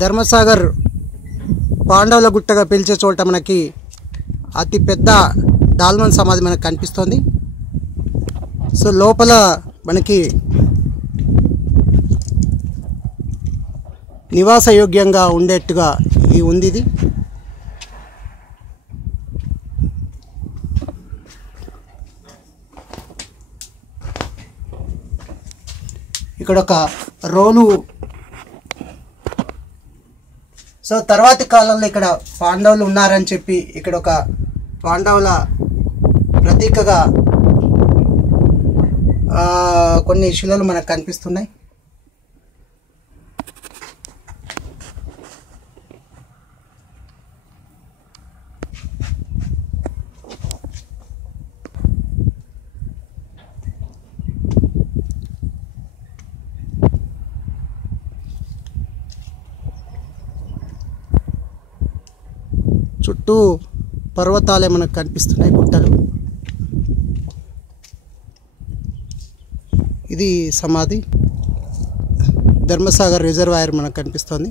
ధర్మసాగర్ పాండవుల గుట్టగా పిలిచే చోట మనకి అతి పెద్ద డాల్మన్ సమాధి మనకు కనిపిస్తుంది. సో లోపల మనకి నివాస యోగ్యంగా ఉండేట్టుగా ఉంది ఇది. ఇక్కడ ఒక రోలు. సో తర్వాతి కాలంలో ఇక్కడ పాండవులు ఉన్నారని చెప్పి ఇక్కడ ఒక పాండవుల ప్రతీకగా కొన్ని శిలలు మనకు కనిపిస్తున్నాయి. చుట్టూ పర్వతాలే మనకు కనిపిస్తున్నాయి, గుట్టలు. ఇది సమాధి. ధర్మసాగర్ రిజర్వాయర్ మనకు కనిపిస్తుంది.